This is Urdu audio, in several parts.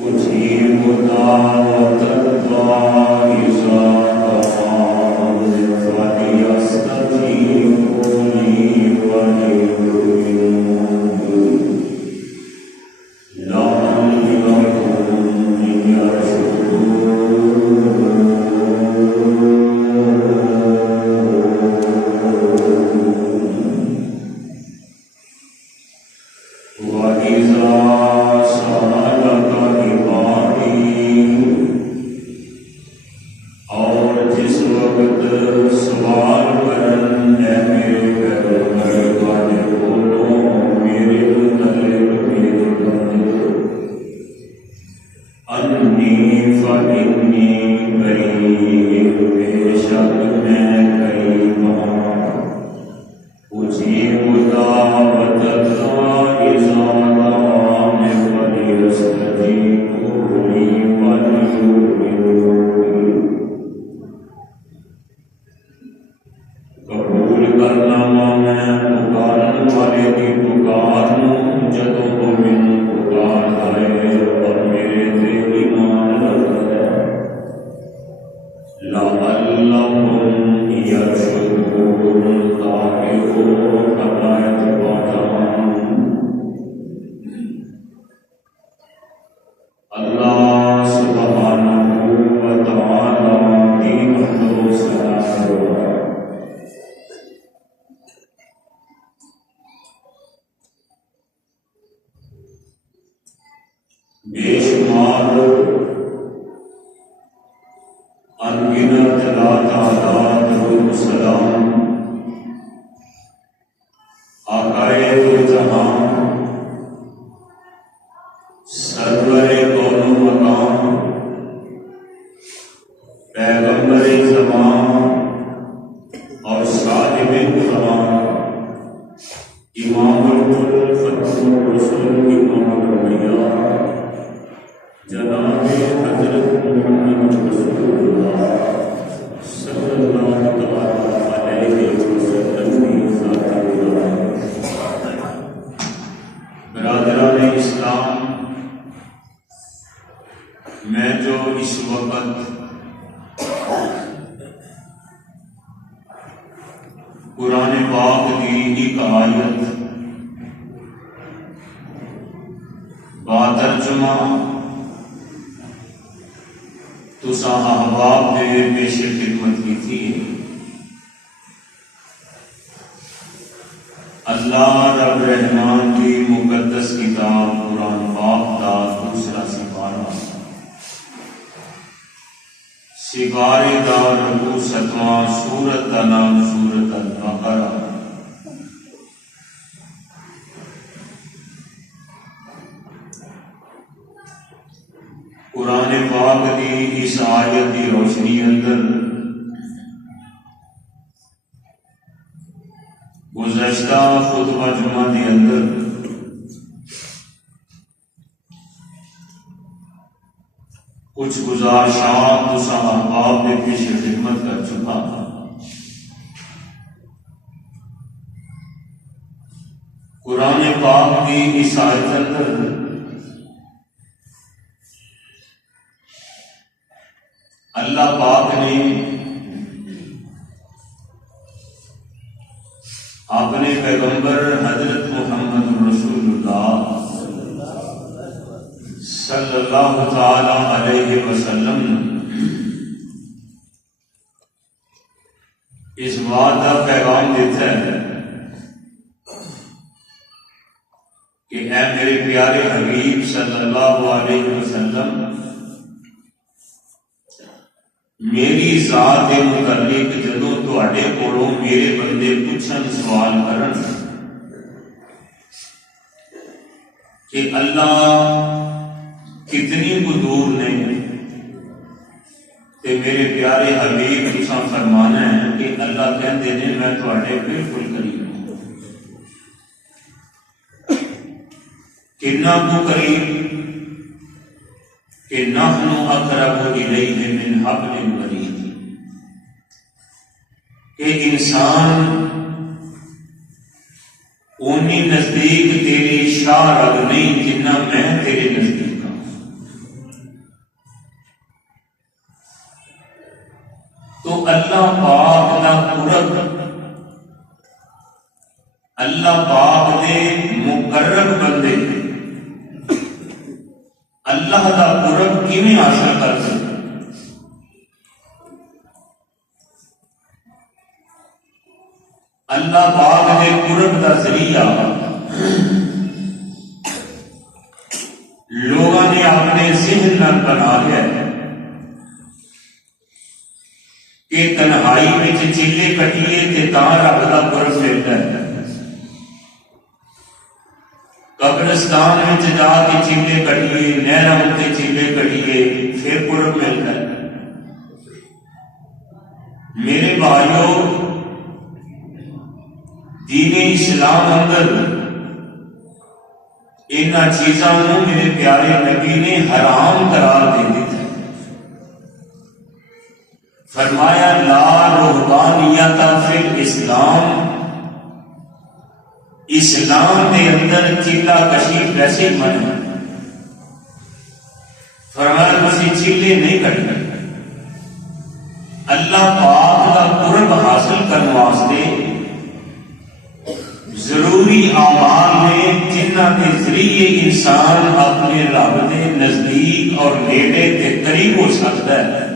Uji muta بے شمار انگنت لاتعداد درود و سلام آقائے دو جہاں سرور کون و مقام پیغمبر زمان اور صاحب زمان امام الفتح رسول امام الانبیاء جناب حضرت محمد رسول اللہ صلی اللہ علیہ وسلم برادران اسلام، میں جو اس وقت قرآن پاک کی ایک آیت باترجمہ تسا احباب دے پیش خدمت کی تھی، اللہ رب رحمان کی مقدس کتاب قرآن پاک کا دوسرا سپارہ، سپارے دا رکوع 7واں، سورت کا نام سورت البقرہ۔ قرآن پاک دی اس آیت کی روشنی اندر گزشتہ خطبہ جمعہ کے اندر کچھ گزارشات تو صحابہ نے پیش خدمت کر چکا۔ قرآن پاک کی اس آیت اندر اللہ پاک نے اپنے پیغمبر حضرت محمد رسول اللہ صلی اللہ تعالی علیہ وسلم اس بات کا پیغام دیتا ہے کہ اے میرے پیارے حبیب صلی اللہ علیہ وسلم، میری ذات کے متعلق جدوں تواڈے کولوں میرے بندے پوچھن سوال کرن کہ اللہ کتنی کو دور نے، تے میرے پیارے حبیب تساں فرمانا ہے کہ اللہ کہندے نے میں تواڈے بالکل قریب ہوں۔ کتنا کو قریب کہ نحن اقرب الیہ من حبل الورید، کہ انسان اونی نزدیک تیری شاہ رگ نہیں جتنا میں تیرے نزدیک ہوں۔ تو اللہ پاک دا قرب، اللہ پاک دے مقرب بندے اللہ کا قرب کیویں حاصل کر سکتے؟ اللہ پاک کے قرب کا ذریعہ لوگوں نے اپنے ذہن نال بنا لیا ہے کہ تنہائی میں چیلے کٹیے تے تاں رب کا قرب ملتا ہے، قبرستان میں جا کے چیلے کٹیے، نہراں تے چیلے کٹیے، پھر قرب ملتا ہے۔ میرے بھائیوں، دین اسلام اندر ان چیزاں کو میرے پیارے نبی نے حرام قرار دے دیتا ہے۔ فرمایا لا رہبانیت فی الاسلام، اسلام کے اندر چیلا کشی ویسے من ہے۔ فرمایا تسی چیلے نہیں کٹنے، اللہ پاک کا قرب حاصل کرنے واسطے ضروری اعمال نے جنہ کے ذریعے انسان اپنے رب کے نزدیک اور نیڑے کے قریب ہو سکتا ہے،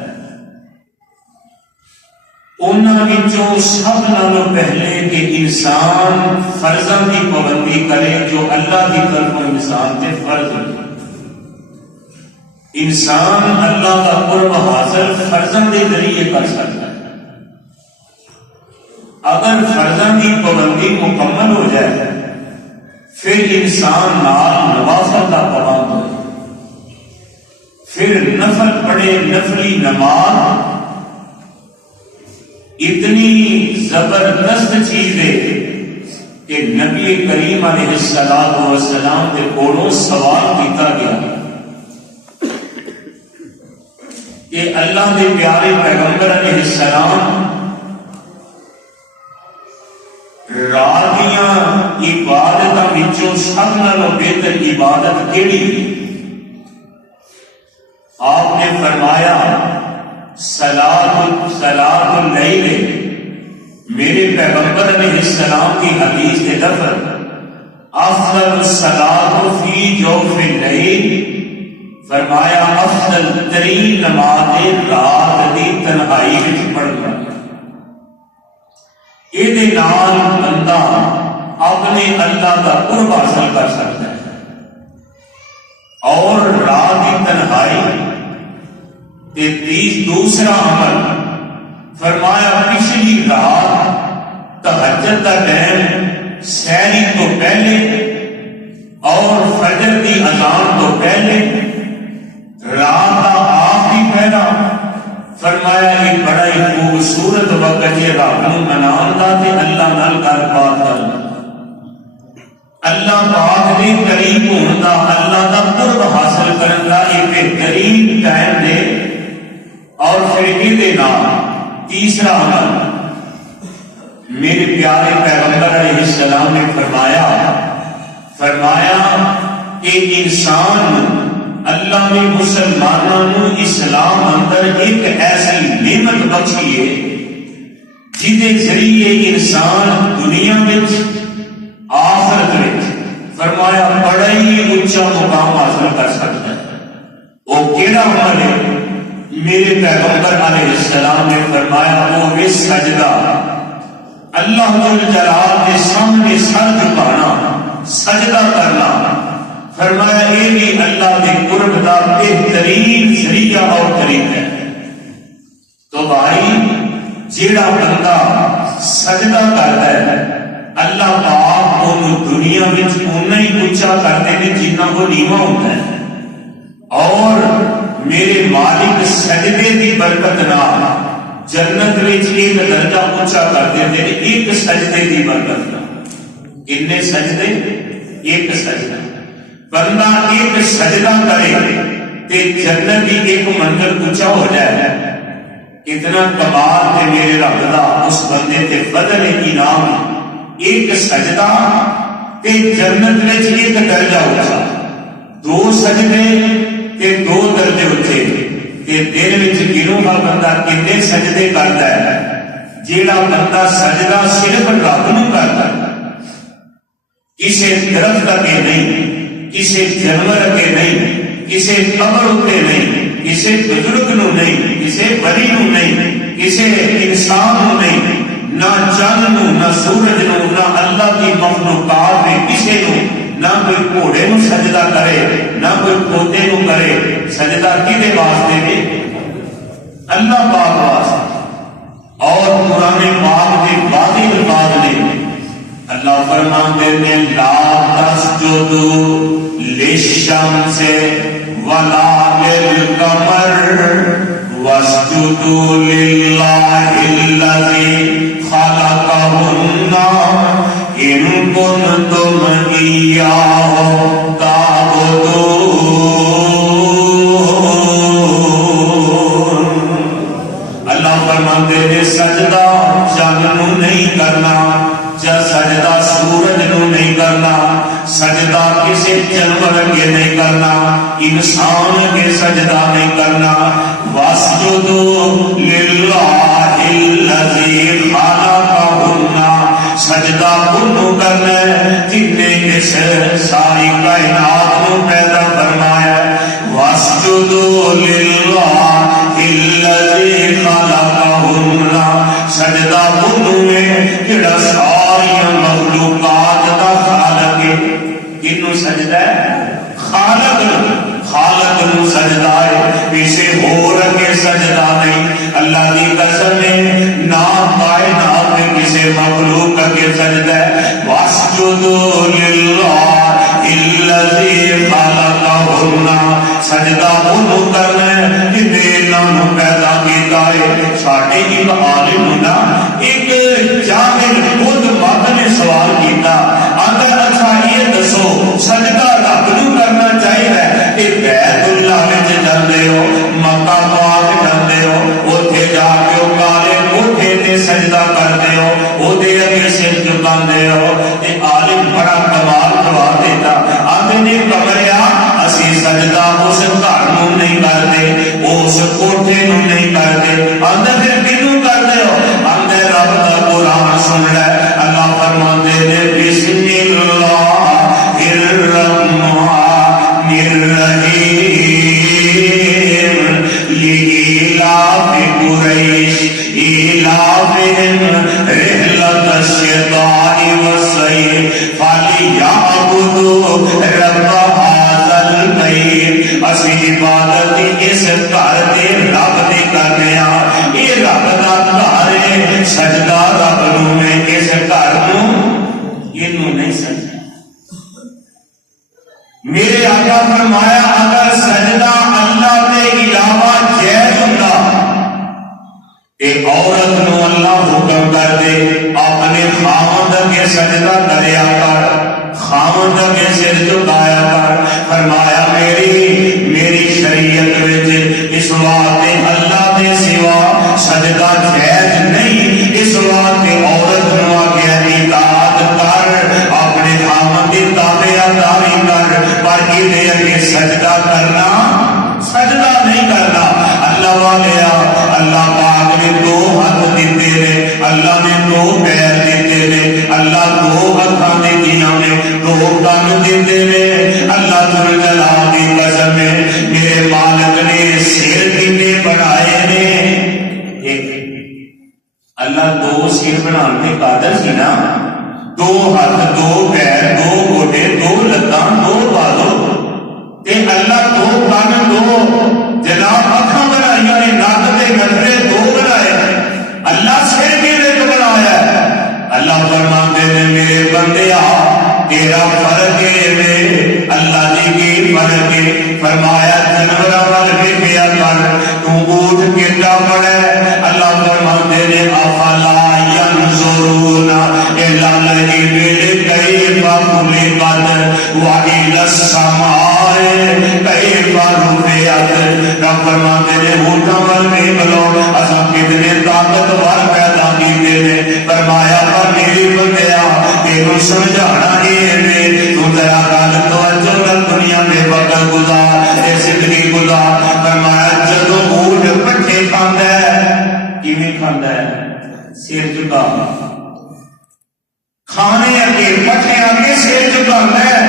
انہوں سب نالوں پہلے کہ انسان فرضاں کی پابندی کرے جو اللہ کی طرف انسان سے فرض ہوتی۔ انسان اللہ کا قرب حاصل فرضاں کے ذریعے کر سکتا ہے۔ اگر فرضاں کی پابندی مکمل ہو جائے پھر انسان نال نوافل کا پابند ہو، پھر نفل پڑھے، نفلی نماز اتنی زبردست چیز ہے کہ نبی کریم علیہ السلام کے کولوں سوال کیتا گیا کہ اللہ کے پیارے پیغمبر علیہ السلام رات دیاں عبادتاں وچوں سب نالوں بہتر عبادت کیڑی؟ آپ نے فرمایا صلاۃ اللیل، میرے پیغمبر علیہ السلام کی حدیث کے لفظ افضل الصلاۃ فی جوف اللیل، فرمایا افضل ترین نماز رات کی تنہائی وچ پڑھنا۔ یہ نال بندہ اپنے اللہ کا قرب حاصل کر سکتا ہے، اور رات کی تنہائی دوسرا عمل فرمایا پچھلی رات تہجد کا ٹائم سحری تو پہلے اور فجر کی اذان تو پہلے رات کا آخری پہلا، فرمایا یہ بڑا ہی خوبصورت وقت ہے رب نو مناؤں کا تے اللہ نال گل بات کرنا، اللہ پاک دے قریب ہونے کا، اللہ کا قرب حاصل کرنے کا یہ بہترین ٹائم ہے۔ اور پھر یہ تیسرا عمل میرے پیارے پیغمبر علیہ السلام نے فرمایا کہ انسان اللہ نے مسلمانوں اسلام اندر ایک ایسی نعمت بخشی ہے جہدے ذریعے انسان دنیا میں آخرت میں فرمایا بڑا ہی اونچا مقام حاصل کر سکتا ہے۔ وہ کیڑا عمل ہے؟ میرے پیغمبر علیہ السلام نے فرمایا وہ ہے سجدہ، اللہ جلال کے سامنے سر جھکانا، سجدہ کرنا، فرمایا یہ بھی اللہ کے قرب کا بہترین ذریعہ اور طریقہ ہے۔ تو بھائی جیڑا بندہ سجدہ کرتا ہے اللہ پاک انہوں دنیا میں اُنہ ہی اونچا کرتے ہیں جتنا وہ نیواں ہوتا ہے، اور میرے مالک سجدے کی برکت نال جنت وچ ایک درجہ اونچا کر دیتے ہیں، ایک سجدے کی برکت نال۔ کتنے سجدے؟ ایک سجدہ، بندہ ایک سجدہ کرے تے جنت کی ایک منزل اونچا ہو جائے۔ اتنا کمال تے میرے رب دا اس بندے تے فضل انعام، ایک سجدہ تے جنت وچ ایک درجہ اونچا، دو سجدے تے دو درجے اونچے۔ تے دن وچ گنو کا بندہ کتنے سجدے کرتا ہے؟ جیڑا بندہ سجدہ صرف رب نو کرتا ہے، کسی درخت اگے نہیں، کسی جانور اگے نہیں، کسی قبر اتے نہیں، کسی بزرگ نو نہیں، کسی ولی نو نہیں، کسی انسان نو نہیں، نہ چند نو، نہ سورج نو، نہ اللہ کی مخلوقات میں کسی نو، نہ کوئی گھوڑے نو سجدہ کرے، نہ کوئی کھوتے نو کرے۔ سجدہ کدے واسطے ہے؟ اللہ پاک واسطے۔ اور قرآن پاک کے واضح الفاظ نے اللہ فرماتے ہیں لا تسجدوا للشمس ولا للقمر واسجدوا للہ الذی خلقہن ان کنتم ایاہ تعبدون۔ اللہ فرماتے ہیں سجدہ چاند نو نہیں کرنا، سجدہ سورج نو نہیں کرنا، سجدہ کسی جانور کے نہیں کرنا، انسان کے سجدہ نہیں کرنا۔ واسجدوا للہ الذی خلقہن، سجدہ انہوں کرنا ہے جن نے اس ساری کائنات کو پیدا فرمایا۔ واسجدوا للہ الذی خلقہن، سجدہ انہوں میں جڑا ساری مخلوقات کا خالق ہے۔ کنوں سجدہ ہے؟ خالق نو سجدہ ہے۔ کے سجدہ ہے واسجدوا للہ الذی خلقہن سجدہ انہوں کرنا ہے جنہیں انہوں پیدا کیتا ہے ساڑھے ایک عالم نا ایک جاہل خود مات نے سوال کیتا اگر اچھا یہ دسو سجدہ رب نو کرنا چاہیے کہ بیت اللہ میں جاندے ہو مکہ پاک جاندے ہو اوتھے جا کے کالے کوٹھے تے سجدہ کردے ہو او دے اگے سر جھکاندے ہو تے عالم بڑا کمال کروا دیتا آندے نے کمریا اسی سجدہ اس گھر نو نہیں کردے اس کوٹھے نو نہیں کردے آندے پھر کینوں کردے ہو آندے رب دا قرآن سن لے اللہ فرماندے نے بسم اللہ الرحمن الرحیم لإلاف قریش إلافهم رحلة الشتاء والصيف فليعبدوا رب هذا البيت اسی عبادت اس گھر دے رب دی کرنے ہاں یہ رب دا گھر ہے سجدہ رب نو میں اس گھر نو یہ نو نہیں سجدہ میرے آقا فرمایا اگر سجدہ اللہ کے علاوہ جائز ہوتا ایک عورت نو اللہ حکم کر دے اپنے خاوند کے سجدہ کریا کر خاوند کے سر جھکایا کر فرمایا میری شریعت وچ اس واسطے اللہ دے سوا سجدہ جائز نہیں اس واسطے عورت نو آگیا اطاعت کر اپنے خاوند دی تابعداری کر پر یہ اگے سجدہ کرنا سجدہ نہیں کرنا اللہ والیا اللہ پاک نے دو ہاتھ دیتے نے اللہ نے دو پیر دیتے نے اللہ دو ہاتھاں دیتیاں نے دو کان دیتے نے اللہ جل جلال دی قسم ہے میرے مالک نے سر کتنے بنائے نے اللہ دو سر بنانے کے قادر سی نا دو ہاتھ دو پیر دو گوٹے دو لتاں دو بازو تے اللہ دو کان دو جناب اکھاں بنائیاں نے ناک تے گٹرے دو بنائے اللہ سر کیڑے کو بنایا ہے اللہ فرماتے ہیں میرے بندیا تیرا فرق ہے اللہ جی کی فرق ہے فرمایا جنورا وال ویکھیا کر تو اونٹ کیڑا پڑے اللہ فرماتے ہیں افلا ينظرون الى الابل كيف خلقت والى السماء كيف رفعت رب فرماتے ہیں اونٹاں وال ویکھ لو اساں کتنے طاقتور پیدا کیتے نے فرمایا پر میری بندیا تینوں سمجھانا ہے تو ذرا گل توجہ نال دنیا میں وقت گزار اے زندگی گزار فرمایا جدوں اونٹ پٹھے کھاندا ہے کیویں کھاندا ہے سر جھکا کھانے اگے پٹھے اگے سر جھکاندا ہے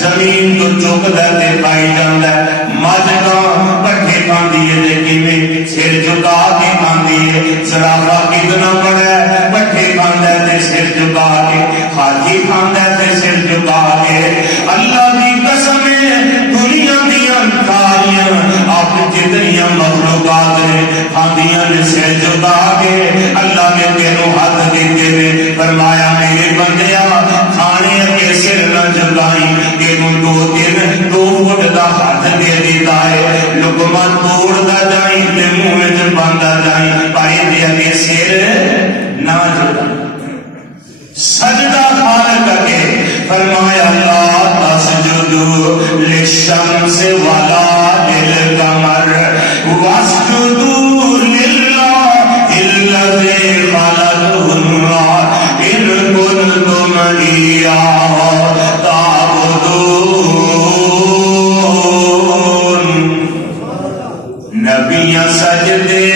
زمین تو چکدا تے پائی جاندا ہے مجھ گاں پٹھے کھاندی ہے تے کیویں سر جھکا کے کھاندی ہے زرافہ کتنا بڑا ہے پٹھے کھاندا ہے تے سر جھکا کے ہاتھی کھاندا ہے تے سر جھکا کے اللہ دی قسم ہے دنیا دیاں ساریاں آپ جتنیاں مخلوقات نے کھاندیاں نے سر جھکا کے اللہ نے تینوں ہاتھ دیتے نے فرمایا میرے بندیا کھانے کے سر نہ جھکائی تینوں دو فٹ دا ہاتھ دے دیتا ہے لقمہ توڑدا جائیں تے منہ وچ پاندا جائیں پائے دے اگے سر نہ جھکائی سجدہ خالق کے فرمایا لا تسجدوا للشمس ولا للقمر واسجدوا للہ الذی خلقہن ان کنتم ایاہ تعبدون نبیاں سجدے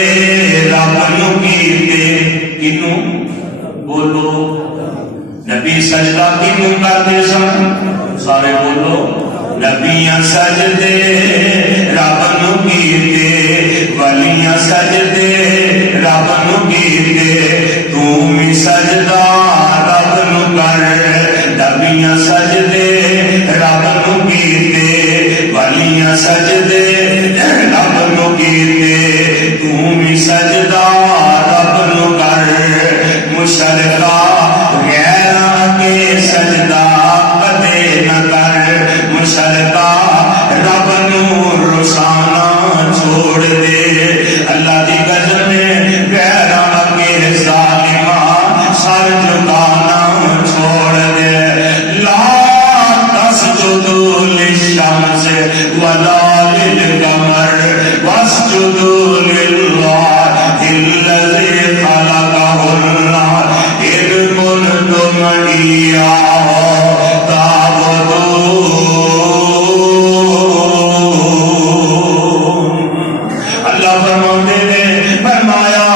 رب نو کیتے کنوں بولو نبی سجدہ کینوں کردے سن سارے بولو نبیاں سجدے رب نو کیتے ولیاں سجدے رب نو کیتے تو بھی سجدہ رب نو کر نبیاں سجدے رب نو کیتے ولیاں سجدے رب نو کیتے تو بھی سجدہ رب نو کر مشرقہ غیر ولا للقمر واسجدوا لله الذي خلقهن إن كنتم إياه تعبدون. اللہ فرماتے نے فرمایا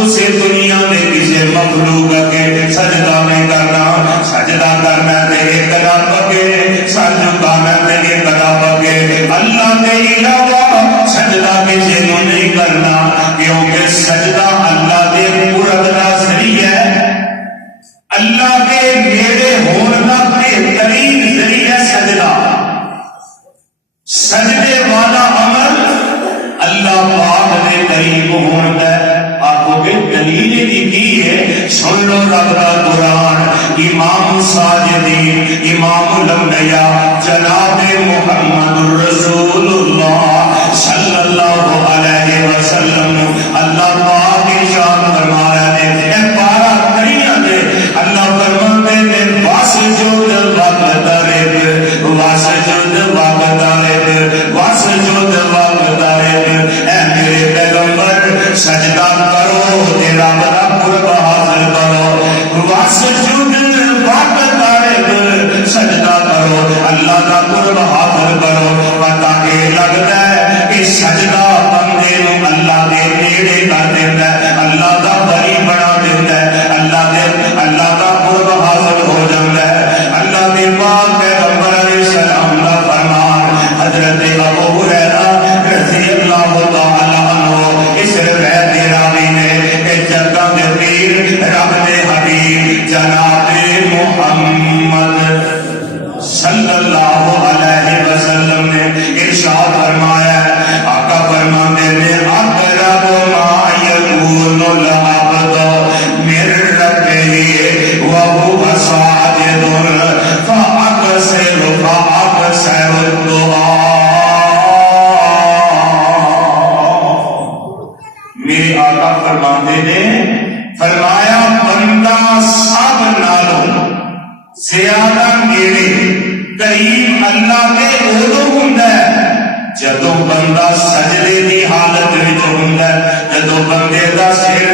اسے دنیا میں کسی مخلوق کے سجدہ نہیں کرنا، سجدہ کرنا تے ایک رب کے، سر جھکانا تے ایک رب کے، اللہ کے علاوہ سجدہ کسی کو نہیں کرنا، کیونکہ سجدہ اللہ کے قرب دا ذریعہ ہے، اللہ کے نیڑے ہونے کا بہترین ذریعہ سجدہ. سجدے والا عمل اللہ پاک نے قریب ہونے کا. آپ کو دلیل کی ہے، سن لو رب کا قرآن. امام ساجدین، امام الانبیاء جناب محمد رسول اللہ صلی اللہ علیہ وسلم اللہ پاک ارشاد فرما رہے ہیں پارا کریاں دے اللہ فرماتے ہیں واسجد وقترب واسجد وقترب واسجد وقترب. اے میرے پیغمبر سجدہ کرو، تیرا بڑا قرب حاصل کرو. واسجد وقترب، سجدہ کرو، اللہ کا قرب حاصل کرو. پتہ یہ لگتا ہے کہ سجدہ بندے نو اللہ دے نیڑے کر دیتا ہے، اللہ کا بری بنا دیتا ہے، اللہ کا قرب حاصل ہو جاتا ہے. اللہ کے پاک پیغمبر علیہ السلام کا فرمان حضرت ابو ہریرہ رضی اللہ تعالی عنہ اس روایت راوی نے کہ جگہ دے پیر رب دے حبیب جناب محمد صلی اللہ علیہ وسلم نے ارشاد فرمایا ہے. آقا فرماتے ہیں اقرب ما یکون العبد من ربہ وهو ساجد فاکثر الدعاء. میرے آقا فرماتے ہیں فرمایا بندہ سب نالوں زیادہ میرے قریب اللہ کے ادو ہوندا ہے جدوں بندہ سجدے دی حالت وچ ہوندا ہے، جدوں بندے دا سر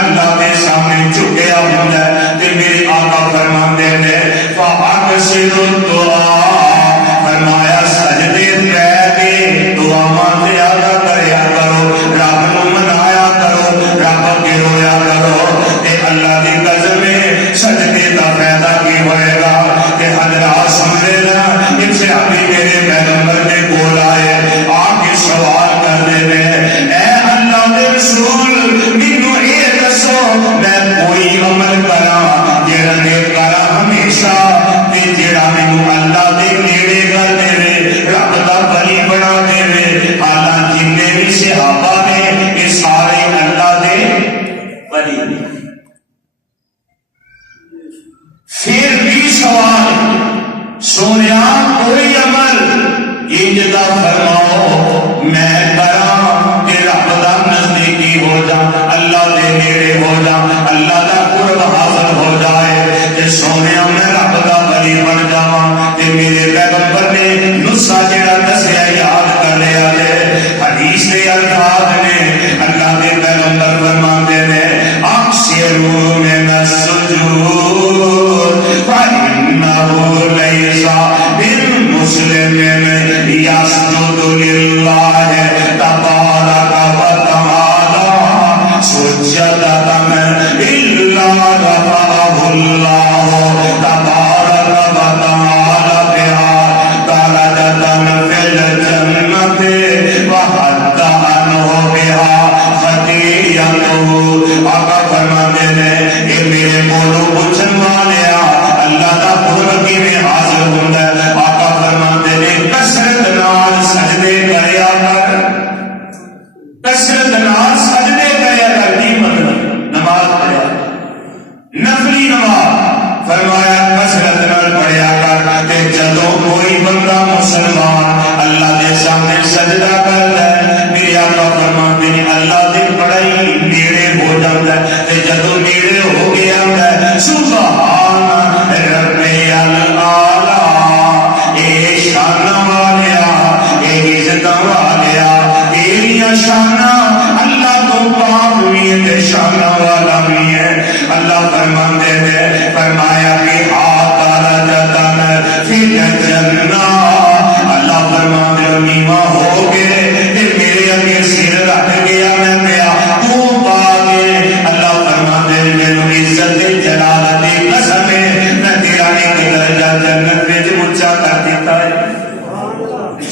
اللہ کے سامنے جھکیا ہوندا ہے. تے میرے آقا فرماندے نے فاکثر الدعاء، فرمایا سجدے پہ کے دعاواں زیادہ کریا کرو، رب نو منایا کرو، رب کے رویا کرو. تے اللہ دی قسم ہے سجدے دا فائدہ کی ہوئے گا کہ حضرات سمجھے نا ایک صحابی میرے پیغمبر کے کول آئے، آ کے سوال کر دے اے اللہ دے رسول مینوں اے دسو میں کوئی عمل کراں جڑا نیک کراں ہمیشہ تے جڑا مینوں اللہ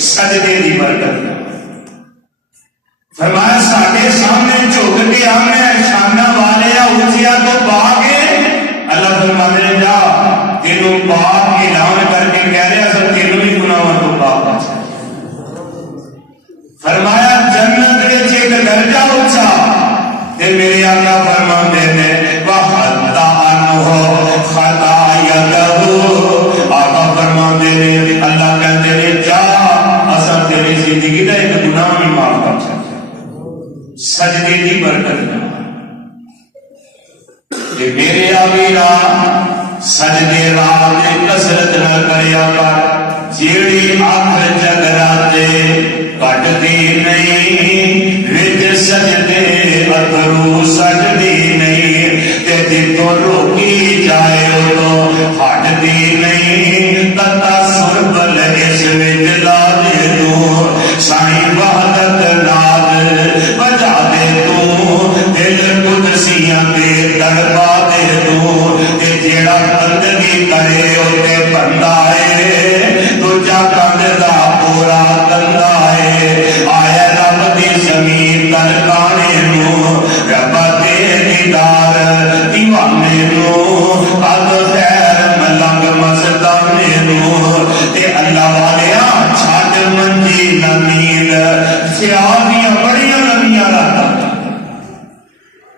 سجدے کی برکت فرمایا ساڈے سامنے جھک کے آنے شانہ والے اونچیا تو پا کے اللہ فرماتے ہیں جا تینوں پاک اعلان کر کے کہہ رہا سر تینوں بھی گناہوں تو پاک بچا فرمایا جنت وچ ایک درجہ اونچا تے میرے آقا فرماندے نے وحتا انہو خطایتہ آقا فرماندے نے اللہ کہندے نے جا اساں تیری زندگی دا ایک گناہ بھی معاف کر سکتے سجدے کی برکت کہ میرے آمیرا سجدے رات کسرت نہ کریا کر جیڑی آخر جگراتے کٹتی نہیں وچ سجدے اترو سجدی نہیں تے جتوں روکی جائے تو ہٹتی نہیں تتا سربل اس وچ لا دے تو سائیں وحدت ناد بجا دے تو دل قدسیاں دے تڑپا دے تو تے جیڑا بندگی کرے اوتے بندہ ہے دوجا کندہ پورا کندہ ہے آیا رب دی زمین ترکانے نو رب دے دیدار دیوانے نو قد خیر ملنگ مزدانے نو تے اللہ والیا چھاٹ منجی نمید سیاہیاں بڑیاں لمیاں رہتا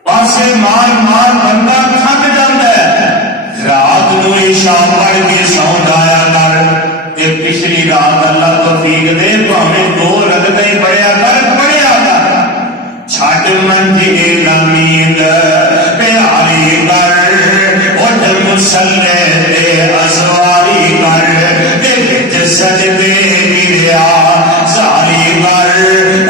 پاسے مار مار بندہ تھک جاتا ہے رات نو عشاء پڑھ کے سو جایا کر تے پچھلی رات اللہ توفیق دے بھاویں دو رکعتیں پڑھیا کر چھٹ منجی نمید پیاری کر اٹھ مصلے تے اسواری کر تے وچ سجدے گریا ساری کر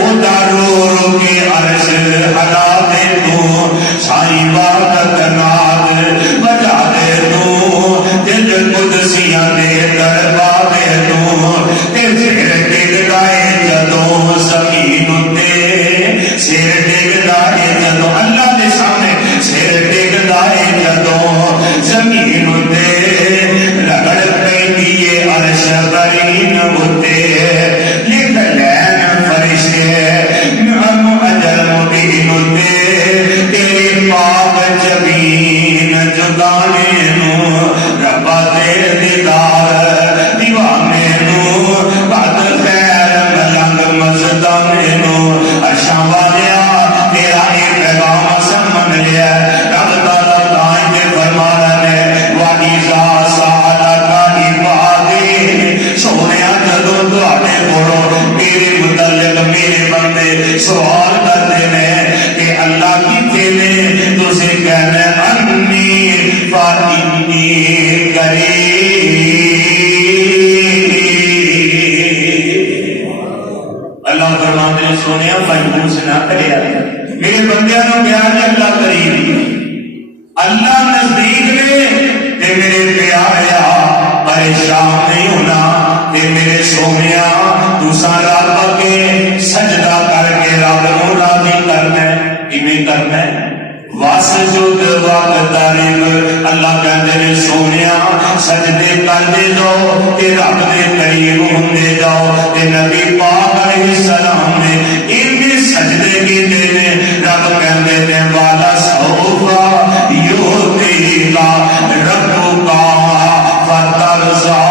ادا رو رو کے عرش ہلا دے تو ساری وحدت ناد بجا دے تو دل قدسیاں دے تڑپا دے تو تے سر ڈگدا ہے جدوں زمین تے سر ڈگدا ہے جدوں اللہ دے سامنے سر ڈگدا ہے جدوں زمین تے رگڑ پیندی ہے عرش برین تے لکھ لین فرشتے نعم اجر مبین تے تیرے پاک جبین جگانے نو ربا دے دیدار دیوانے نو قد خیر ملنگ مزدانے نو عرشاں والیا تیرا ایک پیغام سمجھ لیا رب تعالیٰ تائیں دے فرمانا نے وَإِذَا سَأَلَكَ عِبَادِي سونیا جدوں تواڈے کولوں میرے متعلق میرے بندے سوال کرتے ہیں کہ اللہ کیتے نے تسے کہنا انی فإنی قریب اللہ فرماتے ہیں سونیا مجبور نہ کریا میرے بندیاں نو کہا کہ اللہ قریب اللہ نزدیک نے تے میرے پیاریا پریشان نہیں ہونا تے میرے سونیا تساں رب کے سجدہ کر کے رب نو راضی کرنا ہے کیویں کرنا ہے واسجد واقترب اللہ کہندے نے سونیا سجدے کردے جاؤ تے رب دے قریب ہوندے جاؤ تے نبی پاک علیہ السلام نے ان سجدے کیتے نے رب کہندے نے والا سوفا یوتی کا رب کا فترضا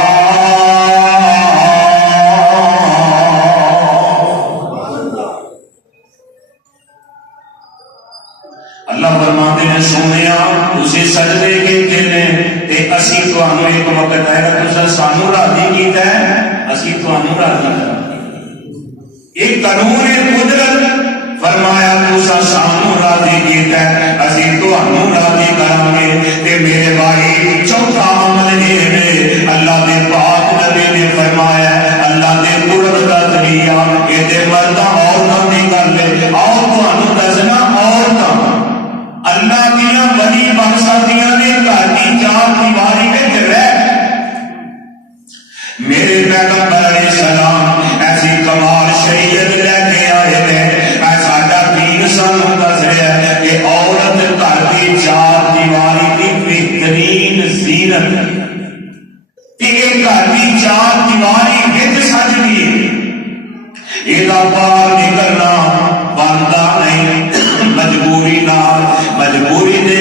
اللہ فرماتے ہیں سونیا تسی سجدے کیتے نے تے اسی تانوں ایک وقت آئے گا تساں سانوں راضی کیتا ہے اسی تانوں راضی کراں ایک قانون قدرت فرمایا تساں سانوں راضی کیتا ہے اسی تانوں راضی کراں گے تے میرے بھائی چوتھا عمل یہ ہے اللہ دے پاک نبی نے فرمایا اللہ دے قرب دا ذریعہ اے تے مرداں عورتاں دی گل ہے آؤ تانوں دسنا عورتاں اللہ دیا بڑی مقصدیاں نے گھر کی چار دیواری میں رہ میرے پیغمبر علیہ السلام ایسی کمال شریعت لے کے آئے تھے ایسا دین سانو دس رہا ہے کہ عورت گھر کی چار دیواری کی بہترین زینت کہ گھر کی چار دیواری وچ سجدی ہے یہ باہر نکلنا بنتا نہیں، مجبوری دے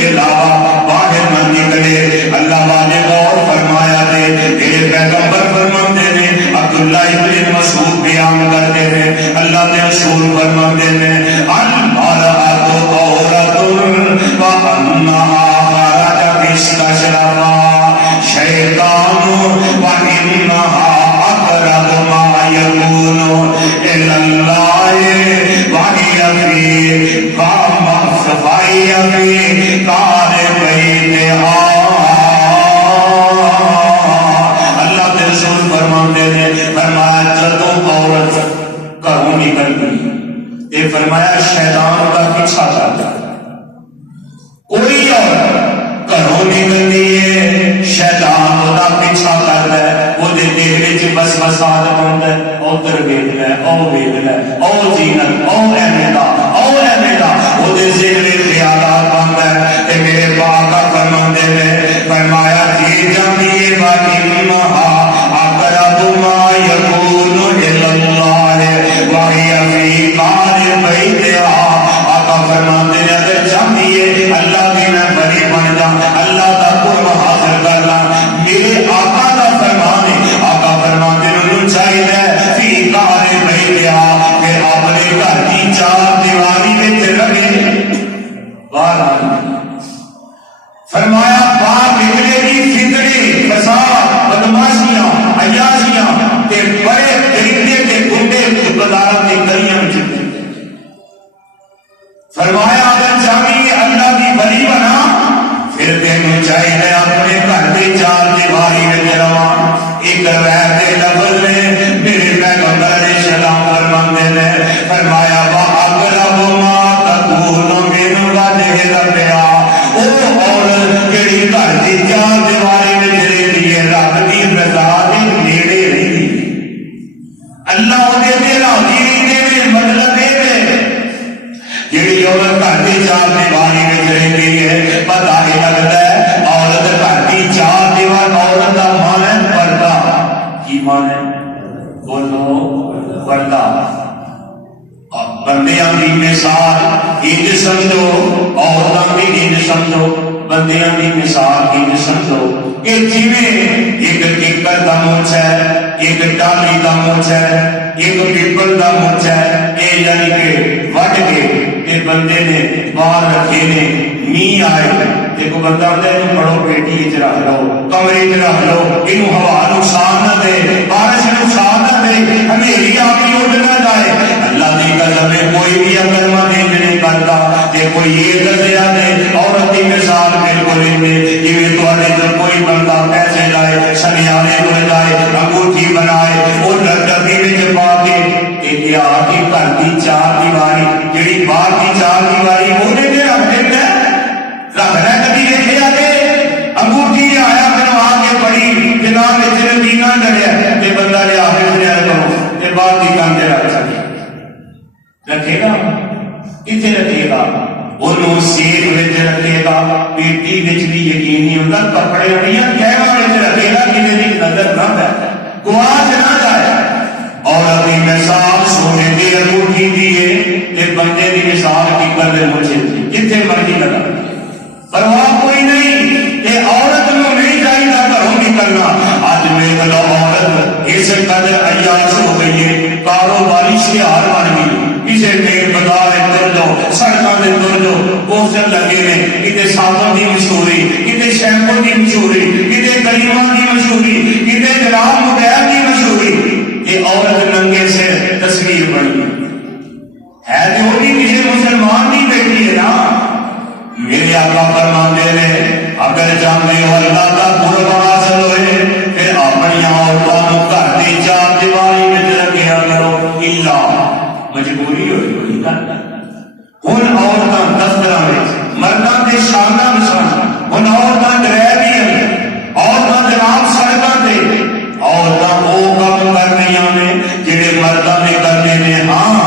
علاوہ باہر نہ نکلے۔ اللہ والے غور فرمایا دے، میرے پیغمبر فرماتے نے، عبداللہ ابن مسعود بیان کرتے ہیں، اللہ نے رسول فرماتے ہیں، المرأۃ عورۃ وانہا خرجت استشرفا شیطان وانہا اقرب ما یکون الی اللہ وہی فی کار بیتہا۔ اللہ کے رسول فرماتے ہیں، فرمایا جدوں عورت گھروں نکل گئی، یہ فرمایا شیطان کا پیچھا کرتا ہے۔ کوئی عورت گھروں نکلتی ہے، شیطان وہ پیچھا کرتا ہے، وہ دل وچ بس بسات پاؤندا ہے، ادھر ویکھ لے، او ویکھ لے، او زینت، او ایویں دا، او ایویں دا، وہ ذہن وچ خیالات پاؤندا ہے۔ تے میرے پاک فرماندے نے، فرمایا جی جاندی ہے وَإِنَّهَا أَقْرَبُ مَا يَكُونُ إِلَى اللَّهِ وَهِيَ فِي قَعْرِ بَيْتِهَا۔ آقا فرماندے نے اگر چاہتی ہے اللہ کی میں بری بن جاؤں، اللہ کا قرب حاصل کر لاں، میرے آقا کا فرمان ہے، آقا فرماندے نے چاہیے فی قعر بیتہا، پھر اپنے گھر کی چار دیواری میں رہے، باہر آ فرمایا باہر نکلے گی فتنے، فساد، بدماشیاں، عیاشیاں تے بڑے درندے تے گنڈے بازاراں تے گلیاں وچ۔ فرمایا اگر چاہیے اللہ کی بلی بنا، پھر تینوں چاہیے اپنے گھر کی چار دیواری میں رہواں۔ ایک روایت لفظ نے میرے پیغمبر علیہ السلام فرماندے نے، فرمایا وَأَقْرَبُ مَا تَكُونُ مِنْ وَجْهِ رَبِّهَا، او عورت جڑی گھر کی چار دیواری میں رہتی ہے، رب کی رضا دے نیڑے رہتی ہے، اللہ دے تے راضی رہندے نے۔ مطلب یہ ہے جڑی عورت گھر کی چار دیواری میں رہتی ہے، پتہ ہی لگتا ہے عورت گھر کی چار دیوار، عورت کا مان ہے پردہ۔ کی مان ہے؟ بولو پردہ۔ بندیاں دی مثال انج سمجھو، عورتاں دی انج سمجھو، بندیاں دی مثال انج سمجھو کہ جویں ایک ککڑ دا مچھ ہے، ایک ٹالی دا مچھ ہے، ایک پیپل دا مچھ ہے، اے یعنی کہ وڈ کے تے بندے نے باہر رکھے نے، میہ آئے تے کو بندہ آندا ہے پڑھو پیٹی وچ رکھ لو، کمرے وچ رکھ لو، اینوں ہوا نقصان نہ دے، بارش نقصان نہ دے، اندھیری آ کے اڑ نہ جائے۔ اللہ دی قسم ہے کوئی بھی عقل مند نہیں کرتا، جے کوئی یہ دسیا دے عورت دی مثال بالکل نہیں، جویں تواڈے تے کوئی بندہ پیسے لائے، سنیانے کو جائے، انگوٹھی بنائے، وہ ڈبی وچ پا کے تے آ کے گھر کی چار دیواری جڑی باہر کی چار دیواری وہ دے رکھ دیتا ہے، رکھنا کبھی دیکھے آگے انگوٹھی آیا بنوا کے بڑی جناب نبینا ڈریا تے بندہ لیا کے سنیا کرو تے باہر کی کام رکھ سکے، رکھے گا کتنے رکھے گا؟ انہوں سیب وچ رکھے گا، پیٹی وچ بھی یقین نہیں ہوتا، کپڑے اڑیاں کہوا وچ رکھے گا کسی دی نظر نہ پے، گواچ نہ جائے۔ عورت کی مثال سونے کی انگوٹھی دی ہے تے بندے دی مثال کی کلے مچھے دی، جتنے مرضی لگا پرواہ کوئی نہیں۔ کہ عورت نو نہیں چاہیے گھروں نکلنا۔ آج ویکھ لو عورت اس قدر عیاش ہو گئی ہے، کاروباری اشتہار بن گئی، کسی میل بازار تر جاؤ، سڑکوں سے تر جاؤ، پوسٹر لگے نے، کتے صابن کی مشہوری، کتے شیمپو کی مشہوری، کتے کریماں کی مشہوری، کتے جراب مبیل کی مشہوری۔ یہ عورت ننگے سے تصویر بنی ہے تو وہ بھی کسی مسلمان کی بیٹی ہے نا۔ میرے آقا فرماندے نے اگر چاہتے ہو اللہ کا قرب حاصل ہوئے پھر اپنی عورتوں گھر کی چار دیواری میں رکھیا کرو، الا مجبوری ہوئی ہن عورتاں دفتراں وچ مرداں دے شاناں نشان، ہن عورتاں ڈرائیوری ہیں، عورتاں جناب سڑکاں تے، عورتاں وہ کام کرنیاں نے جڑے مرداں نے کرنے نے۔ ہاں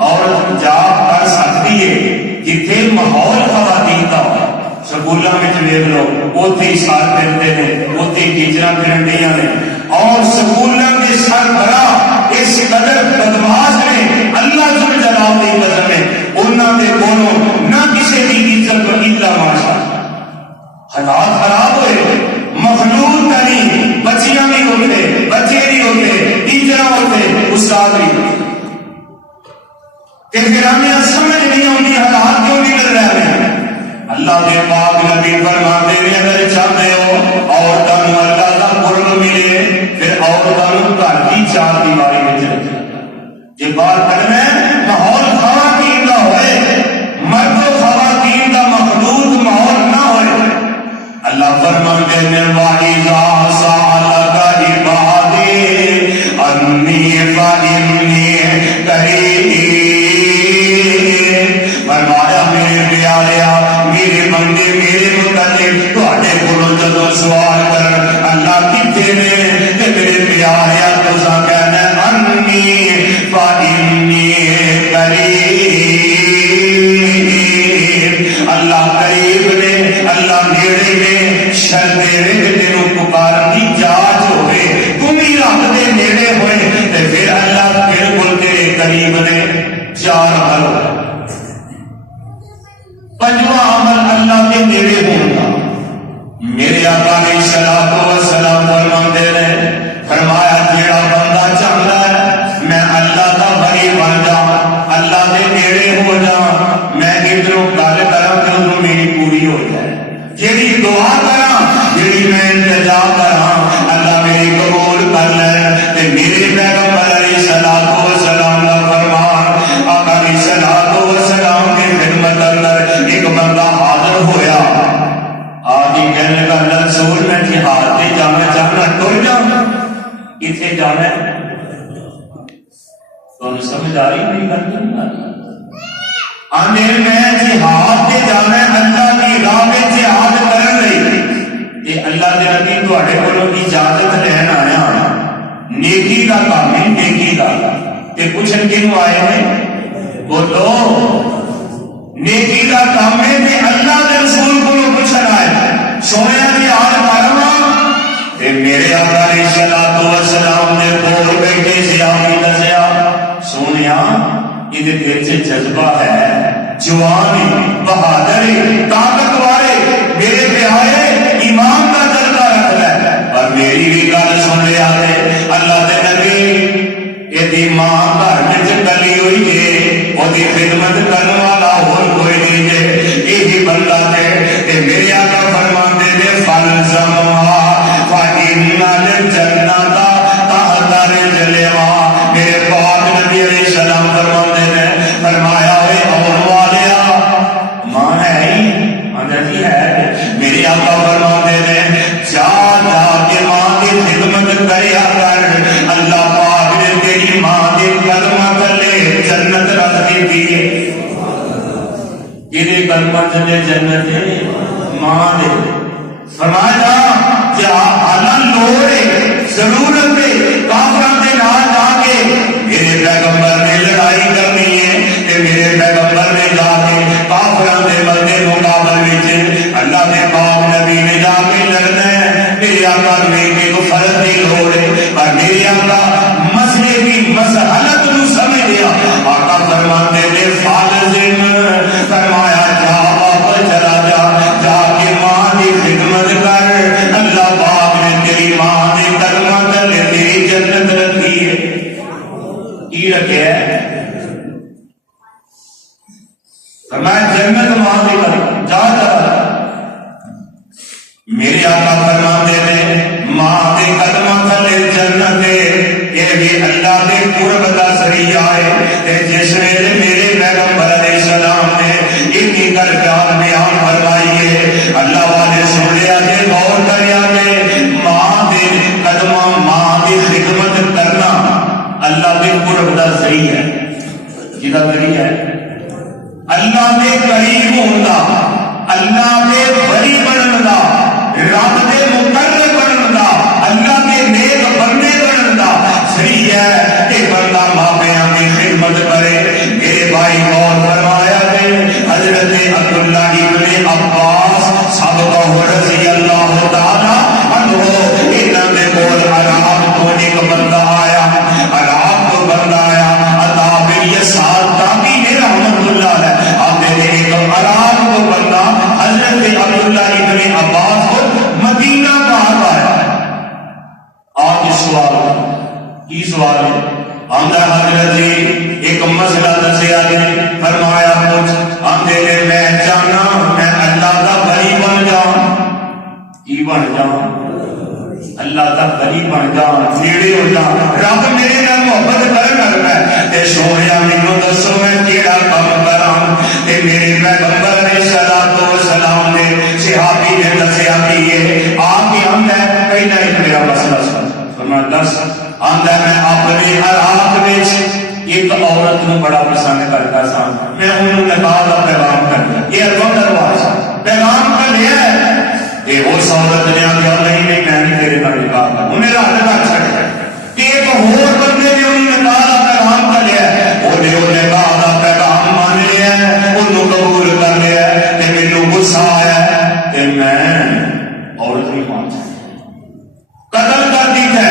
عورت جاب کر سکتی ہے جتھے ماحول خواتین کا ہو، سکولوں میں ویکھ لو اوتھے ہی سار پھرتے ہیں، اوتھے ٹیچراں پھرن ڈیاں نے، اور سکولوں کے سربراہ اس قدر صابری کہ پھر ہمیں سمجھ نہیں آتی حالات کیوں بگڑ رہے ہیں. اللہ کے پاک نبی فرماتے ہیں اگر چاہتے ہو عورتوں کو اللہ کا قرب ملے پھر عورتوں کو گھر کی چار دیواری میں رکھیں. یہ بات کرنا ہے ماحول خواتین کا ہوئے مرد و خواتین کا مخلوط ماحول نہ ہوئے. اللہ فرماتے ہیں وَإِذَا سَأَلَكَ عِبَادِي أَنِّي فَإِنِّي قَرِيبٌ. فرمایا میرے پیاریا میرے بندے میرے متعلق تواڈے کولوں جدوں سوال کرن اللہ کتے نے تے میرے پیاریا تساں کہنا انی فإنی قریب. اللہ قریب نے اللہ نیڑے نے شرط تینوں پکارن دی جاچ ہوئے تم ہی رب دے نیڑے ہوئے تے پھر اللہ بالکل تیرے قریب نے. چار عمل پنجواں عمل اللہ کے نیڑے ہوگا. میرے آقا علیہ الصلوۃ والسلام فرماتے ہیں فرمایا جیڑا بندہ چاہتا ہے میں اللہ کا بری بن جاؤں اللہ کے نیڑے ہو جاؤں میں ادھروں گل کراں تے انہوں میری پوری ہو جائے. جیڑی دعا کراں جیڑی میں التجا کراں اللہ میری قبول کر لے. تے میرے پیغمبر علیہ الصلوۃ والسلام کا فرمان آقا علیہ الصلوۃ والسلام کی خدمت اندر ایک بندہ حاضر ہویا آدھی کہنے کا رسول میں جہاد پہ جانا چاہنا ٹر جاؤں کتنے جانا ہے تو سمجھ آ رہی نہیں کرتی آنے میں جہاد پہ جانا ہے اللہ کی راہ میں جہاد کرن لئی یہ اللہ دے نبی تواڈے کولوں اجازت لین آیا نیکی دا کام ہے نیکی دا تے پوچھن کینوں آئے ہیں بولو نیکی دا کام ہے تے اللہ دے رسول کولوں پوچھن آئے سونے دی حال کرما تے میرے آقا علیہ الصلوۃ والسلام نے کول بیٹھے سے آپی دسیا سونیا یہ دل وچ جذبہ ہے جوانی بہادری طاقت والے میرے پیارے ایمان کا جذبہ رکھدا ہے. پر میری بھی گل سن لیا تے اللہ دے نبی یہ ماں گھر وچ کلی ہوئی ہے وہی خدمت کرنے والا اور کوئی نہیں ہے یہی بندہ ہے. میرے آقا فرماتے ہیں فَلْزَمْهَا فَإِنَّ الْجَنَّةَ تَحْتَ رِجْلِهَا. میرے پاک نبی علیہ السلام فرماتے ہیں فرمایا ہوئے اور والیا ماں ہے ہی مدد ہے. میرے آقا فرماتے ہیں جا جا کے ماں کی خدمت کریا کر اللہ پاک نے تیری ماں کے قدمہ تلے جنت رکھ دی ہے. یہ قدمہ تلے جنت ہے ماں دے. فرمایا جا آنا لوڑے ضرورت ہے کافران دے نال جا کے میرے پیغمبر نے لڑائی کرنی ہے کہ میرے پیغمبر نے جا کے کافران دے مدے مقابل وچ اللہ دے پاک نبی نے جا کے لڑنا ہے. میرے آقا نے کہ کو فرض دی لوڑ ہے پر میرے آقا مسئلے کی مسئلت نو سمجھ لیا. آقا فرماتے نے فالزم فرمایا جا واپس چلا جا جا کے ماں کی خدمت کر اللہ پاک نے تیری ماں نے قدمہ تلے تیری جنت رکھی ہے. کی رکھے ہے فرمایا جنت ماں دے کر جا جا. میرے آقا فرماتے ہیں ماں دے قدمہ تلے جنت ہے. یہ بھی اللہ دے قرب دا ذریعہ ہے. جس ویلے میرے پیغمبر علیہ السلام نے اتنی درجات بیان فرمائی ہے اللہ والے سن لیا جے غور کریا جے ماں دے قدمہ ماں دی خدمت کرنا اللہ دے قرب دا ذریعہ ہے. جدا ذریعہ ہے اللہ دے قریب ہونا اللہ دے بری بنن دا رب دے مقرب بنن دا اللہ دے نیک بندے بنن دا ذریعہ ہے کہ بندہ ماں پیاں کی خدمت کرے. میرے بھائی غور فرمایا کہ حضرت عبداللہ ابن عباس صحابہ رضی اللہ تعالی عنہ انہاں دے کول عرب تو ایک بندہ آیا عرب تو بندہ آیا عطا بن یسار تابعی نے رحمت اللہ علیہ آپ نے ایک عرب کو بندہ حضرت عبداللہ ابن عباس کو مدینہ مسئلہ دسیا گیا فرمایا کچھ آندے نے میں چاہنا میں اللہ دا بری بن جاؤں کی بن جاؤں اللہ دا بری بن جاؤں نیڑے ہو جاؤں رب میرے نال محبت کر کرتا ہے تے سونیا مینوں دسو میں کیڑا کام کراں تے میرے پیغمبر علیہ الصلوۃ والسلام نے صحابی نے دسیا کہ یہ آپ کی ہم ہے پہلا ایک میرا مسئلہ سن فرمایا دس آندا میں اپنے عراق وچ ایک عورت نو بڑا پسند کرتا سا میں انہوں نکاح کا پیغام کرتا یہ اربوں درواز پیغام کر لیا ہے یہ اس عورت نے آگیا نہیں میں نہیں تیرے کا نکاح کرتا انہیں رات کا چھٹ کہ ایک اور بندے نے انہوں نکاح کا پیغام کر لیا ہے انہیں نکاح کا پیغام مان لیا ہے انہوں قبول کر لیا ہے کہ مینوں غصہ آیا ہے کہ میں عورت نہیں مان قتل کر دی ہے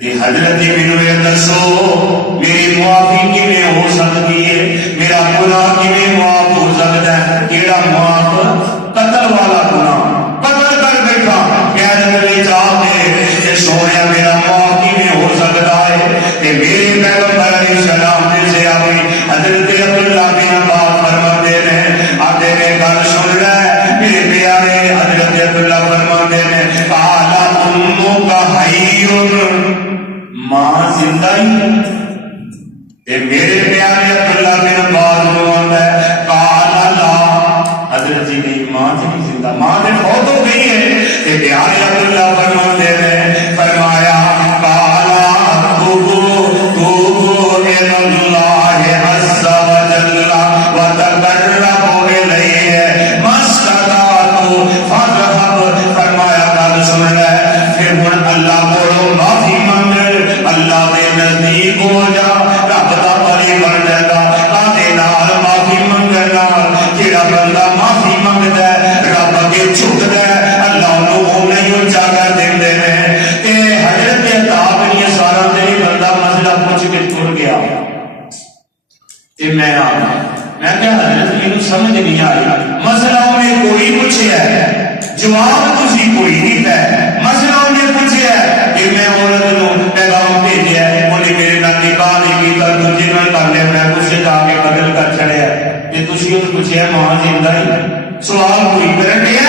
کہ حضرت مینوں یہ دسو میری معافی کیویں ہو سکتی ہے میرا گناہ کیویں معاف ہو سکتا ہے کیڑا معاف قتل والا گناہ قتل کر بیٹھا قید میں چاہ دے سویا میرا معاف کیویں ہو سکتا ہے کہ میرے پیغمبر علیہ السلام نے سے اپنی حضرت عبداللہ بن عباس فرماتے ہیں آتے نے گل سن لے میرے پیارے حضرت عبداللہ فرماتے ہیں قال امک حی ماں زندہ ہی تے میرے پیارے عبداللہ بن عباس کو آتا ہے قال لا حضرت جی نہیں ماں نہیں زندہ ماں نے فوت ہو گئی ہے تے پیارے عبداللہ فرماتے ہیں فرمایا قال توبوا الى اللہ عز وجل وتقربوا الیہ ما استطعتم فاذهب فرمایا قال سن لے پھر ہن اللہ کو معافی مانگ اللہ دے نزدیک ہو جا رب دا بری بن جائے گا کاتے نال معافی منگنا جڑا بندہ معافی منگدا ہے رب اگے جھکدا ہے اللہ نو نہیں اونچا کر دیندے نے تے حضرت عطا بن یسار تے بندہ مسئلہ پوچھ کے ٹر گیا تے میں آ میں کہ حضرت مینوں سمجھ نہیں آئی مسئلہ انہیں کوئی پوچھیا ہے جواب تسی کوئی نہیں ہے مسئلہ انہیں پوچھیا ہے کہ میں عورت نو پیغام بھیجیا ہے انہیں میرے نال نکاح نہیں کیتا دوجے نال کر لیا میں اسے جا کے قتل کر چھڑیا تے تسی انہیں پوچھیا ماں زندہ ہی سوال کوئی کرن دیا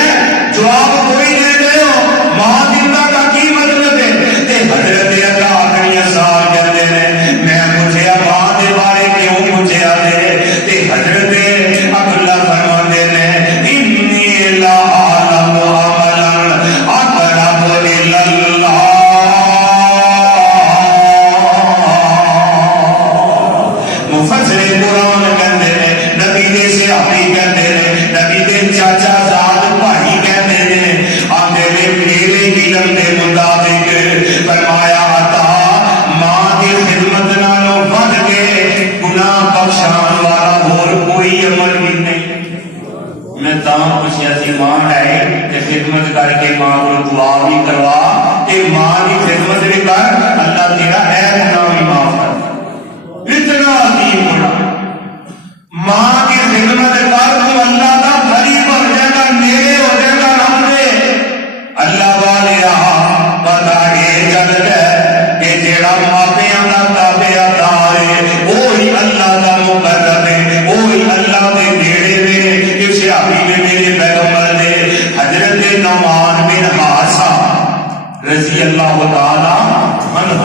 جواب کوئی دے دے ہو ماں زندہ کا کی مطلب ہے تے حضرت عطا بن یسار کہتے ہیں میں پوچھیا ماں دے بارے کیوں پوچھیا تے حضرت عبداللہ فرماتے ہیں انی لا اعلم عملا اقرب الی اللہ مفسر قرآن کہتے ہیں نبی دے صحابی کہتے ہیں نبی دے چاچا زاد بھائی کہتے ہیں آندے نے میرے علم دے مطابق فرمایا عطا ماں دی خدمت نالوں ود کے گناہ بخشان والا اور کوئی عمل بھی نہیں میں تاں پوچھیا سی ماں ہے کہ خدمت کر کے ماں کو دعا بھی کروا کہ ماں کی خدمت بھی کر اللہ تیرا ہے گناہ بھی معاف کر اتنا عظیم گناہ ماں کی خدمت کر تو اللہ کا بھری بن جائے گا نیڑے ہو جائے گا رب دے اللہ والے پتا یہ چل گئے کہ جیڑا ماپیاں کا تابعدار ہے وہی اللہ کا مقرب ہے وہی اللہ کے نیڑے میں کہ صحابی نے میرے پیغمبر نے حضرت نعمان بن حارثہ رضی اللہ تعالی عنہ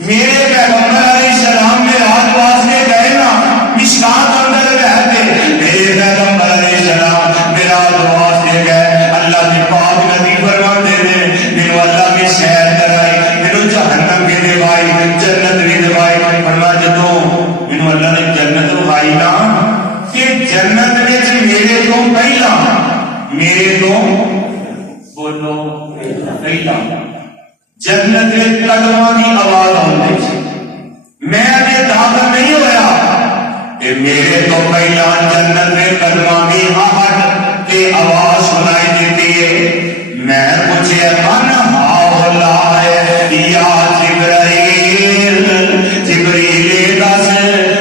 میرے پیغمبر علیہ السلام میں رات واسطے گئے نا مشکات اندر رہتے میرے پیغمبر علیہ السلام میرا واسطے گئے اللہ کے پاک نبی فرماتے ہیں مینوں اللہ کی سیر کرائی مینوں جہنم بھی دکھائی جنت بھی دکھائی فرما جدوں مینوں اللہ نے جنت دکھائی نا کہ جنت وچ میرے تو پہلا میرے تو بولو پہلا جنت میں قدماں کی آواز آتی سی میں ابھی داخل نہیں ہویا کہ میرے تو پہلا جنت میں قدماں کی آہٹ کی آواز سنائی دیتی ہے میں پوچھے من ہاؤلا یا جبرائیل جبریل دس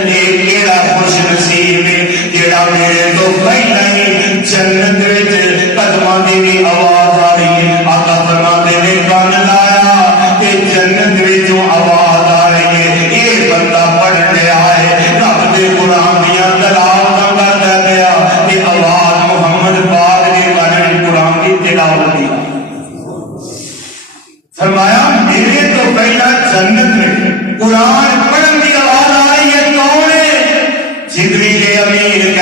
ایک کیڑا خوش نصیب جیڑا میرے تو پہلا ہی جنت وچ قدماں دی بھی آواز آ رہی ہے آقا فرماتے نے کان لایا کہ جنت وچوں آواز آ رہی ہے یہ بندہ پڑھ رہا ہے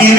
3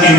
3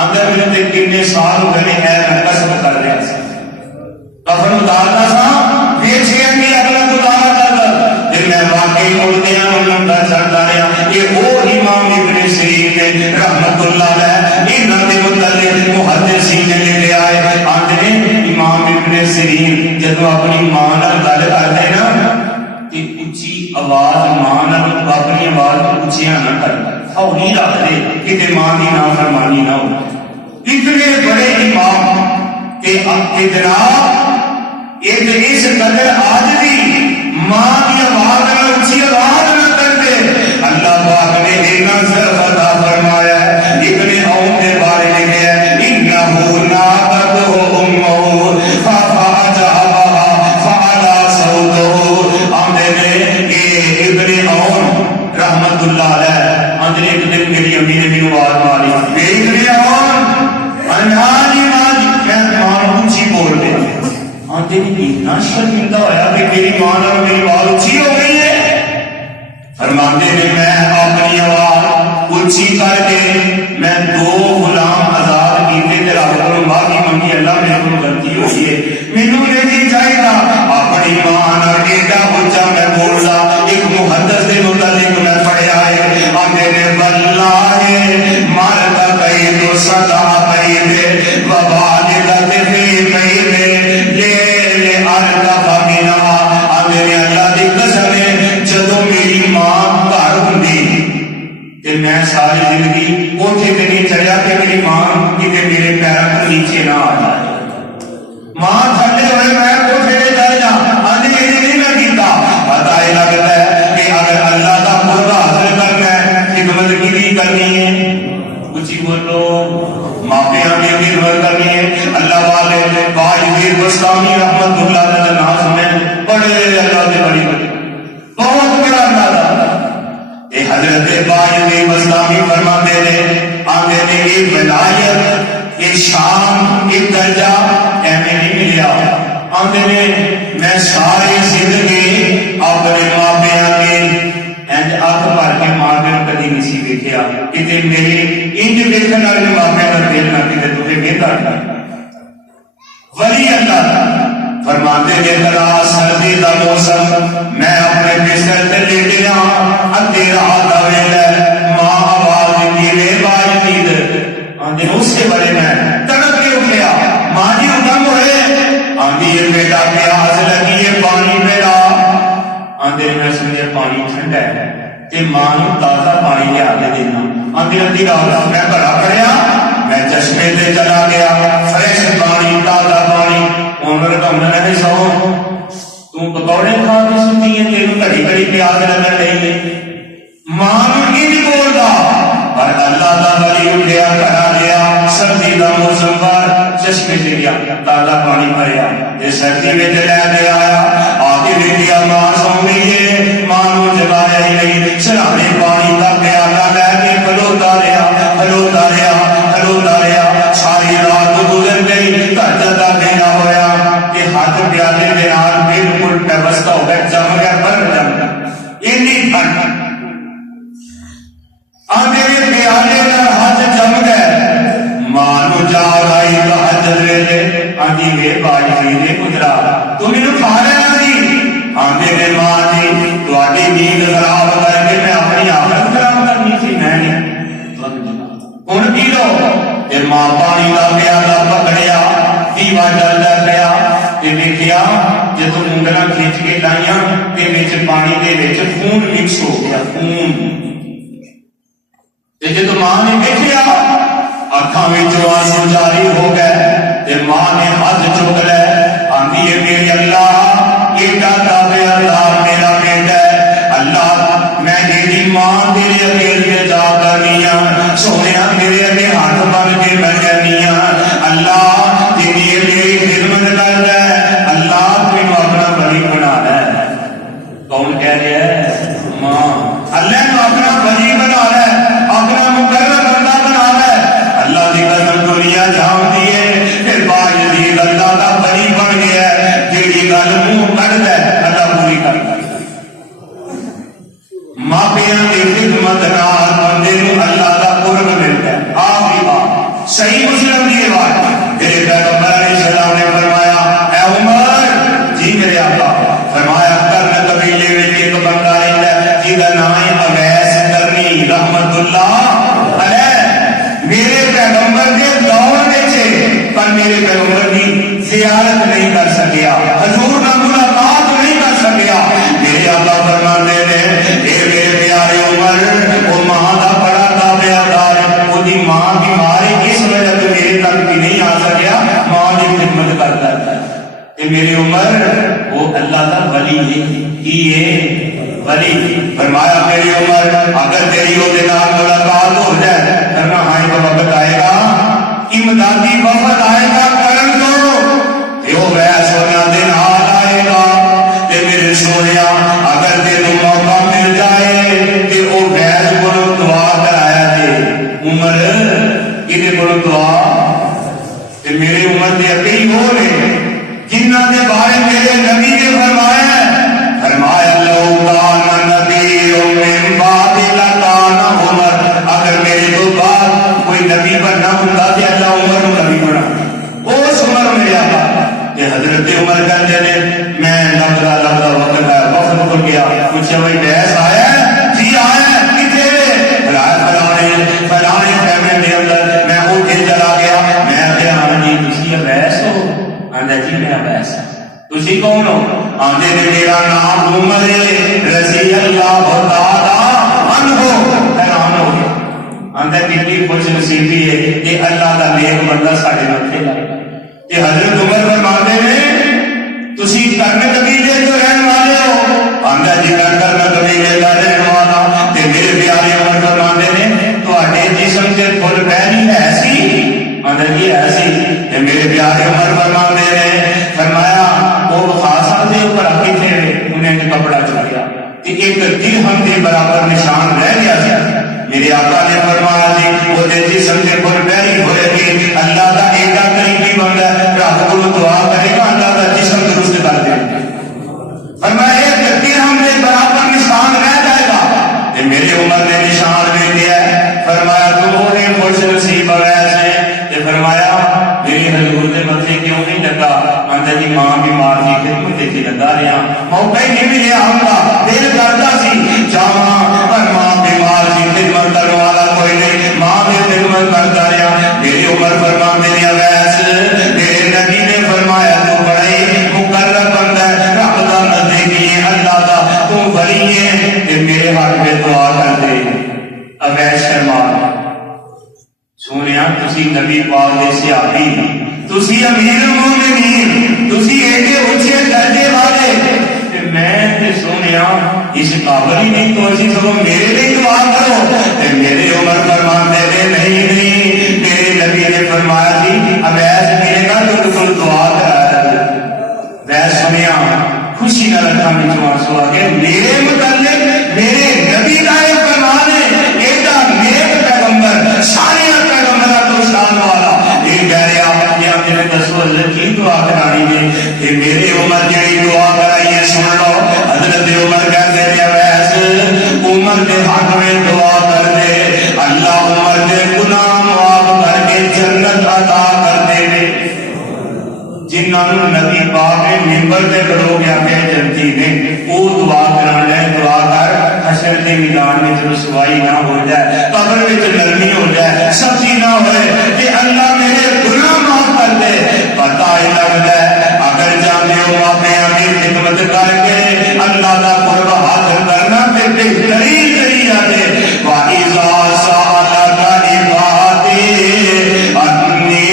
آدھے میرے کنے سال ہو گئے ہے میں کسب کر رہا سا کفن اتارتا سا ویچیا کہ اگلا گزارا کرتا پھر میں واقعی مردیاں انہوں کا چڑھتا رہا یہ وہ امام ابن سیرین نے رحمت اللہ علیہ انہوں نے متعلق محدثین نے لے آئے آدھے امام ابن سیرین جب اپنی ماں نال گل کرتے نا تے اچھی آواز ماں نال اپنی آواز کو اچھیاں نہ کرتا ہولی رکھ دے کہ ماں کی نافرمانی نہ ہو اتنے بڑے امام کہ جناب اس قدر آج بھی ماں کی آواز میں اچھی آواز نہ کرتے اللہ پاک نے اتنا صرف عطا فرمایا ہے ابن عون کے بارے لکھا ہے انہو ناقتہ امہ ففاجعہا فعلا صوتہ آمدے نے کہ ابن عون رحمت اللہ علیہ آمدے ایک دن میری امی نے بھی آواز ماری ابن عون انہانی ماں میں ماں اچھی بول دے آتے اتنا شرمندہ ہوا کہ میری ماں اور میری آواز اچھی ہو گئی ہے فرماتے ہیں میں اپنی آواز اچھی کر کے میں 2 غلام آزاد کیتے تے رب کو معافی منگی اللہ میرے کو غلطی ہوئی ہے مینوں نہیں چاہیے اپنی ماں نال ایڈا اونچا میں بولدا ایک محدث دے متعلق میں پڑھیا ہے آندے نے واللہ مارتا کئی تو صدا کئی دے ووالدت فی کئی دے میں ساری زندگی اوتھے تے نہیں چڑھیا کہ میری ماں کتے میرے پیروں کو نیچے نہ آ جائے ماں تھلے ہوئے میں اوتھے تے چڑھ جا آج یہ نہیں میں کیتا پتہ یہ لگتا ہے کہ اگر اللہ کا قرب حاصل کرنا ہے خدمت کی کرنی ہے اچھی بولو ماپیاں کی خدمت کرنی ہے اللہ والے باجویر بستامی رحمت اللہ کا نام سمیں بڑے اللہ کے بڑی بہت بڑا اندازہ حضرت باجویر بستامی فرماتے ہیں آگے نے ایک ولایت ایک شان ایک درجہ ایمیں نہیں ملیا آگے نے میں ساری زندگی اپنے ماں پیاں کے اینج آنکھ بھر کے ماں پیاں کدی نہیں سی دیکھیا کہ میرے انج دیکھنے والے ماں پیاں کا دل نہ کتے تو بہتر ولی اللہ فرماتے ہیں تلا سردی دا موسم میں اپنے بستر تے لیٹے ہاں ادھی رات دا ویلا ماں آواز دی وے باج دید آندے اس سے بڑے میں تڑپ کے اٹھیا ماں جی ادم ہوئے آندی یہ بیٹا پیاس لگی ہے پانی پیلا آندے میں سمجھے پانی ٹھنڈا ہے تے ماں نوں تازہ پانی لے کے دینا آندے ادھی رات میں گھر کھڑیا میں چشمے تے چلا گیا فریش پانی تازہ پانی عمر کا من نہیں سو تو پکوڑے کھا کے سنتی ہے تینوں گھڑی گھڑی پیاس لگن رہی ہے ماں نہیں بولتا پر اللہ دا ولی اٹھیا گھر گیا سردی دا موسم پر چشمے سے گیا تازہ پانی بھریا یہ سردی میں لے کے آیا آگے بیٹیا ماں سو گئی ہے ماں نو جگایا ہی نہیں سرانے پانی کا پیالہ لے کے کھلوتا رہا ساری رات گزر گئی گھر دا دینا ہویا کہ ہاتھ پیالے کے نال بالکل پیوستہ ہو گیا جم گیا بن جم گیا اتنی ٹھنڈ میرے پیالے کا ہاتھ جم گئے ماں نو جاگ آئی تہجد ویلے آندی وے باجی نے پترا تو مینوں کھا لینا سی میرے ماں جی تہاڈی نیند خراب کر کے میں اپنی آخرت خراب کرنی سی میں نہیں ہن پی لو تے ماں پانی دا پیالہ پکڑیا دیوا جلدا پیا تے ویکھیا جدوں انگلاں کھچ کے لائیاں تے وچ پانی دے وچ خون مکس ہو گیا خون تے جدوں ماں نے ویکھیا اکھاں وچوں آنسو جاری ہو گئے تے ماں نے ہاتھ چک لے آندی ہے میرے اللہ ایڈا تابعدار میرا بیٹا ہے اللہ میں میری ماں تیرے اگے جا کرنی ہاں سونیا میرے اگے ہاتھ بن کے میں کہنی ہاں اللہ تیری میری خدمت کردا ہے اللہ تینوں اپنا بلی بنا لے کون کہہ رہا ہے ماں اللہ نے اپنا بلی بنا لے اپنا مقرر بندہ بنا لے اللہ کی قسم دنیا جانتی ہے پھر باجی اللہ کا بلی بن گیا ہے جیڑی گل منہ کڈ دے اللہ پوری کر ماں پیاں کی خدمت نال بندے نوں اللہ کا قرب ملتا ہے پیغمبر کی زیارت نہیں کر سکیا، حضور نہ ملاقات نہیں کر سکیا۔ میرے آقا فرماتے ہیں اے میرے پیارے عمر، وہ ماں کا بڑا تابعدار ہے، وہ ماں بیمار ہے، اس وجہ سے میرے تک بھی نہیں آ سکیا، ماں کی خدمت کرتا ہے۔ میری عمر وہ اللہ کا ولی ہے، یہ ولی فرمایا میری عمر اگر تیری وہ ملاقات ہو جائے کرنا ہاں تو وقت آئے گا، امدادی وقت آئے گا کرن دو وہ ویس ہونا دن حال آئے گا۔ تے میرے سونیا اگر تینوں موقع مل جائے تے وہ ویس کو دعا کرایا دے، عمر یہ کو دعا تے میرے عمر دے کئی ہو رہے جنہ کے بارے میرے نبی نے فرمایا لو کان نبی من بعد لکان عمر، اگر میرے تو بعد کوئی نبی بننا ہوتا تو اللہ عمر کو نبی بنا، اس عمر میرے آقا کہ حضرت عمر کہتے ہیں میں لبدا وقت ہے، وقت کھل گیا، پوچھا بھائی بیس آیا ہے؟ جی آیا ہے، کتنے فلانے فیملی کے اندر میں اٹھے چلا گیا، میں کہا ہاں جی تسی بیس ہو؟ آندا جی میرا بیس ہے۔ تسی کون ہو؟ آندے نے میرا نام عمر رضی اللہ تعالی عنہ۔ حیران ہو گیا، آندا کتنی خوش نصیبی ہے کہ اللہ کا نیک بندہ ساڈے ماتھے لگا۔ کہ حضرت عمر فرماتے ہیں تسی کرن قبیلے جو رہن والے ہو؟ آندا جی میں کرن قبیلے کا رہن والا۔ تے میرے پیارے عمر فرماتے ہیں تواڈے جسم تے پھل پہنی ہے سی؟ آندا جی ہے سی۔ تے میرے پیارے عمر فرماتے ہیں فرمایا وہ خاصا دے اوپر آکی تھے انہیں کپڑا چڑھیا تے ایک درہم کے برابر نشان رہ گیا سی۔ میرے آقا نے فرمایا جی وہ جسم سے پھل پہنی ہوئے گی، اللہ کا ایڈا قریبی بندہ رب کو دعا کرے گا اللہ کا جسم درست کر دے گا۔ فرمایا ایک درہم کے برابر نشان رہ جائے گا۔ تے میرے عمر نے نشان دے دیا ہے۔ فرمایا تو وہ خوش نصیب ویسے تے فرمایا میرے حضور دے متھے کیوں نہیں لگا؟ آندا جی ماں بیمار کی خدمت وچ لگا رہا، موقع ہی نہیں ملیا، آندا دل کردا سی جاواں پر ماں بیمار کی خدمت کرنے والا کوئی نہیں، ماں کی خدمت کرتا رہا۔ میری عمر فرماندے نے ویس میرے نبی نے فرمایا تو بڑا ہی مقرب بندہ ہے، رب دا نزدیکی ہے، اللہ دا تو ولی ہے تے میرے ہاتھ پہ دعا کر دے۔ اویس شرما سونیا تسی نبی پاک دے صحابی، تسی امیر المومنین، تسی ایڈے اونچے درجے والے تے میں تے سونیا اس قابل ہی نہیں تو اسی سب میرے لیے دعا کرو۔ تے میرے عمر فرماندے نے نہیں میرے نبی نے فرمایا جی اویس میرے کا تو بالکل دعا کرایا۔ ویس سنیا خوشی نہ رکھا میں آنسو آ گئے، میرے متعلق میرے نبی کا یہ فرمان ہے ایڈا نیک پیغمبر سارے پیغمبر تو شان والا یہ کہہ رہے آپ نے دسو حضرت کی دعا کرانی ہے کہ میرے عمر جڑی دعا کرائی ہے سن لو۔ حضرت عمر کہتے ہیں ویس عمر کے حق میں دعا کر دے اللہ عمر کے گناہ معاف کر کے جنت عطا کر دے۔ جنہوں نبی پاک نے ممبر تے کھڑو گیا کہ جنتی نے وہ دعا کرانا ہے، دعا کر حشر کے میدان میں رسوائی نہ ہو جائے، قبر میں نرمی ہو جائے، سبزی نہ ہوئے کہ اللہ میرے گناہ معاف کر دے۔ پتہ ہی لگتا ہے اگر جانے ہو ماپیاں کی خدمت کر کے اللہ کا قرب حاصل کرنا پھر بہترین ذریعہ ہے۔ وَإِذَا سَأَلَكَ عِبَادِي عَنِّي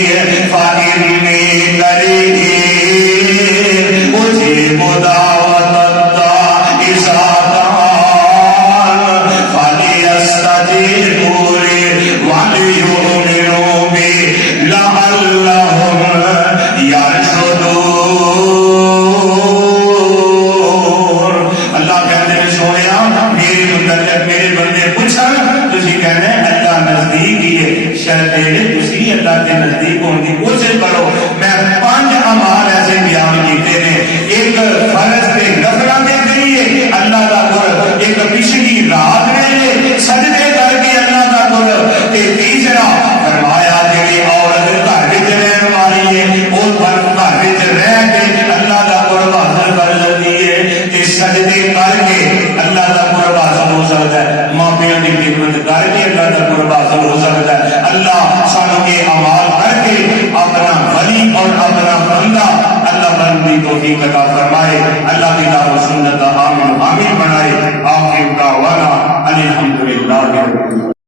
فَإِنِّي قَرِيبٌ أُجِيبُ دَعْوَةَ الدَّاعِ إِذَا دَعَانِ فَلْيَسْتَجِيبُوا لِي وَلْيُؤْمِنُوا بِي لَعَلَّهُمْ يَرْشُدُونَ۔ اللہ کہتے ہیں سونیا میرے متعلق میرے بندے پوچھا تسی کہنا ہے اللہ نزدیک ہی ہے، شرط ہے تسی اللہ کے نزدیک ہونے کی کوشش کرو۔ میں 5 اعمال ایسے بیان کیتے ہیں، ایک فرض تے نفلاں دے ذریعے اللہ کا قرب، ایک پچھلی رات میں سجدے کر کے اللہ کا قرب، تے تیسرا فرمایا جڑی عورت گھر وچ رہن والی ہے وہ گھر وچ رہ کے اللہ کا قرب حاصل کر لیتی ہے، تے سجدے کر کے اللہ کا قرب حاصل ہو سکتا ہے، ماپیاں کی خدمت کر کے اللہ کا قرب حاصل ہو سکتا ہے۔ اللہ سانوں کے اعمال کر کے اپنا ولی اور توفیق عطا فرمائے، اللہ کی کتاب و سنت آمین حامل بنائے۔ آخر دعوانا ان الحمدللہ رب العالمین۔